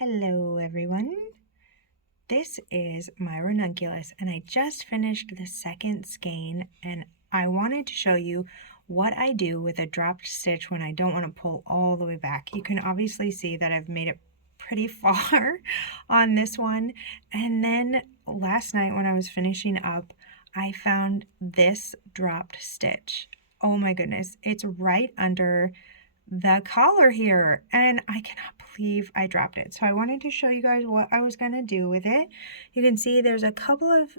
Hello everyone, this is my ranunculus and I just finished the second skein and I wanted to show you what I do with a dropped stitch when I don't want to pull all the way back. You can obviously see that I've made it pretty far on this one, and then last night when I was finishing up I found this dropped stitch. Oh my goodness, it's right under the collar here and I cannot believe I dropped it. So I wanted to show you guys what I was going to do with it. You can see there's a couple of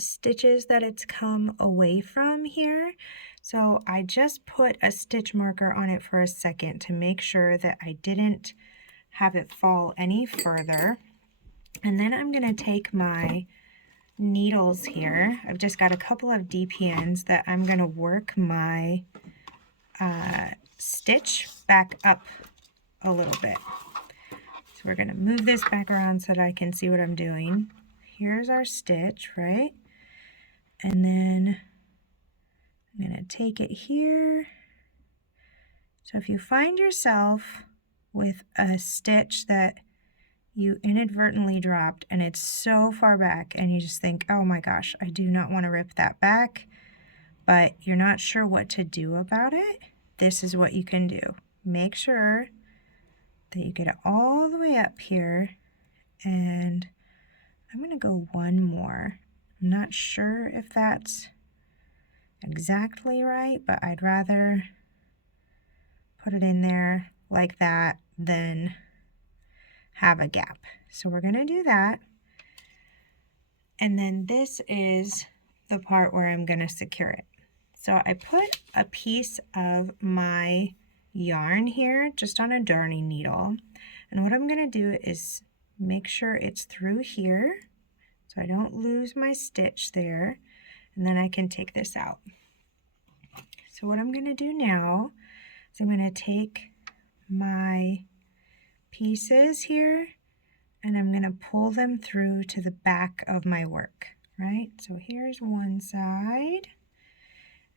stitches that it's come away from here. So I just put a stitch marker on it for a second to make sure that I didn't have it fall any further. And then I'm going to take my needles here. I've just got a couple of DPNs that I'm going to work my stitch back up a little bit. So we're going to move this back around so that I can see what I'm doing. Here's our stitch, right? And then I'm going to take it here. So if you find yourself with a stitch that you inadvertently dropped and it's so far back and you just think, oh my gosh, I do not want to rip that back, but you're not sure what to do about it, this is what you can do. Make sure that you get it all the way up here, and I'm going to go one more. I'm not sure if that's exactly right, but I'd rather put it in there like that than have a gap. So we're going to do that. And then this is the part where I'm going to secure it. So I put a piece of my yarn here just on a darning needle, and what I'm going to do is make sure it's through here so I don't lose my stitch there, and then I can take this out. So what I'm going to do now is I'm going to take my pieces here and I'm going to pull them through to the back of my work, right? So here's one side,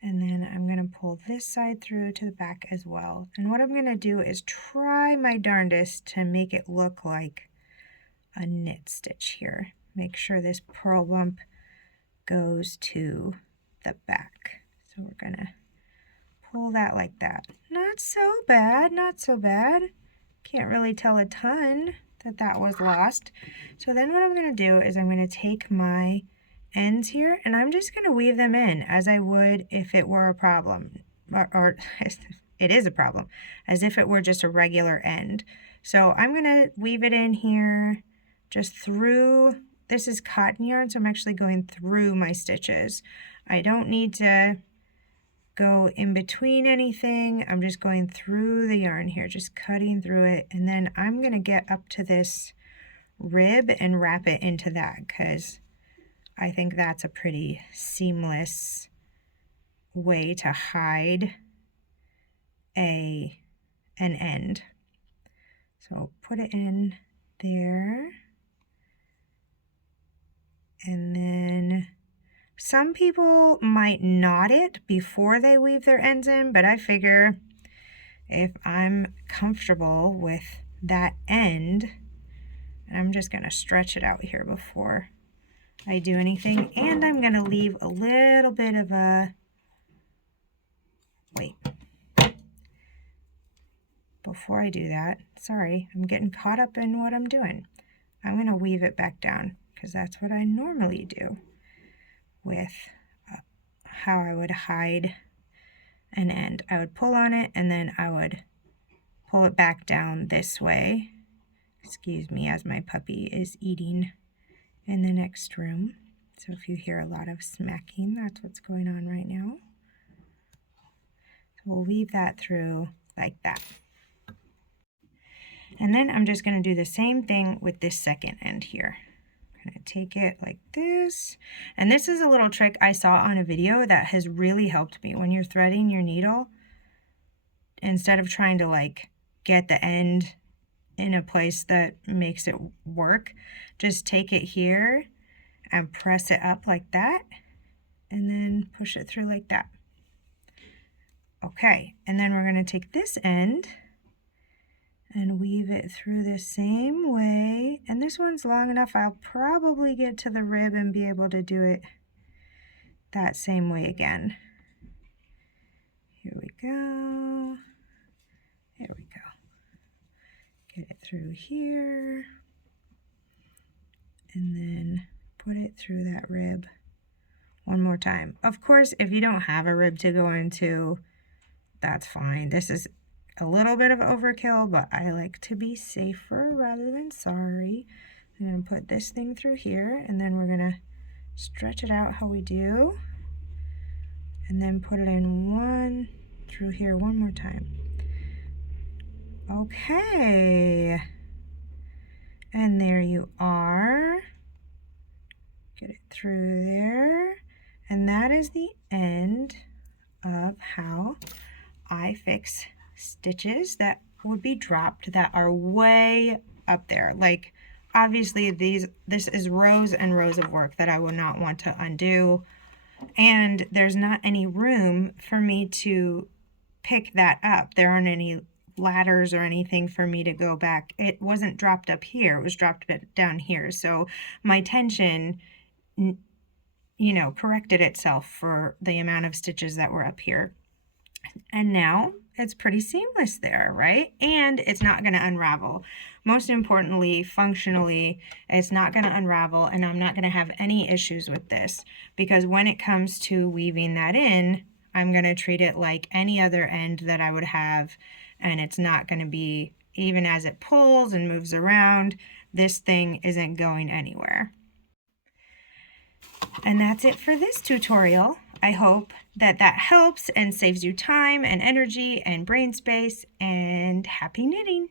and then I'm going to pull this side through to the back as well. And what I'm going to do is try my darndest to make it look like a knit stitch here. Make sure this purl bump goes to the back. So we're going to pull that like that. Not so bad, not so bad. Can't really tell a ton that was lost. So then what I'm going to do is I'm going to take my ends here and I'm just going to weave them in as I would if it were a problem, or it is a problem, as if it were just a regular end. So I'm going to weave it in here just through. This is cotton yarn, so I'm actually going through my stitches. I don't need to go in between anything. I'm just going through the yarn here, just cutting through it, and then I'm going to get up to this rib and wrap it into that because I think that's a pretty seamless way to hide an end. So put it in there, and then some people might knot it before they weave their ends in, but I figure if I'm comfortable with that end, I'm just going to stretch it out here before I do anything, and I'm going to leave a little bit of a, wait, before I do that, sorry, I'm getting caught up in what I'm doing. I'm going to weave it back down because that's what I normally do with how I would hide an end. I would pull on it and then I would pull it back down this way. Excuse me, as my puppy is eating in the next room. So if you hear a lot of smacking, that's what's going on right now. So we'll weave that through like that. And then I'm just going to do the same thing with this second end here. I'm going to take it like this. And this is a little trick I saw on a video that has really helped me. When you're threading your needle, instead of trying to like get the end in a place that makes it work, just take it here and press it up like that and then push it through like that. Okay, and then we're going to take this end and weave it through the same way. And this one's long enough, I'll probably get to the rib and be able to do it that same way again. Here we go. There we go. Get it through here. And then put it through that rib one more time. Of course, if you don't have a rib to go into, that's fine. This is a little bit of overkill, but I like to be safer rather than sorry. I'm going to put this thing through here, and then we're going to stretch it out how we do, and then put it in one through here one more time. Okay, and there you are. Get it through there, and that is the end of how I fix stitches that would be dropped that are way up there. Like, obviously this is rows and rows of work that I would not want to undo, and there's not any room for me to pick that up. There aren't any ladders or anything for me to go back. It wasn't dropped up here, it was dropped down here, so my tension, you know, corrected itself for the amount of stitches that were up here. And now it's pretty seamless there, right? And it's not going to unravel. Most importantly, functionally, it's not going to unravel, and I'm not going to have any issues with this, because when it comes to weaving that in, I'm going to treat it like any other end that I would have, and it's not going to be, even as it pulls and moves around, this thing isn't going anywhere. And that's it for this tutorial. I hope that helps and saves you time and energy and brain space, and happy knitting!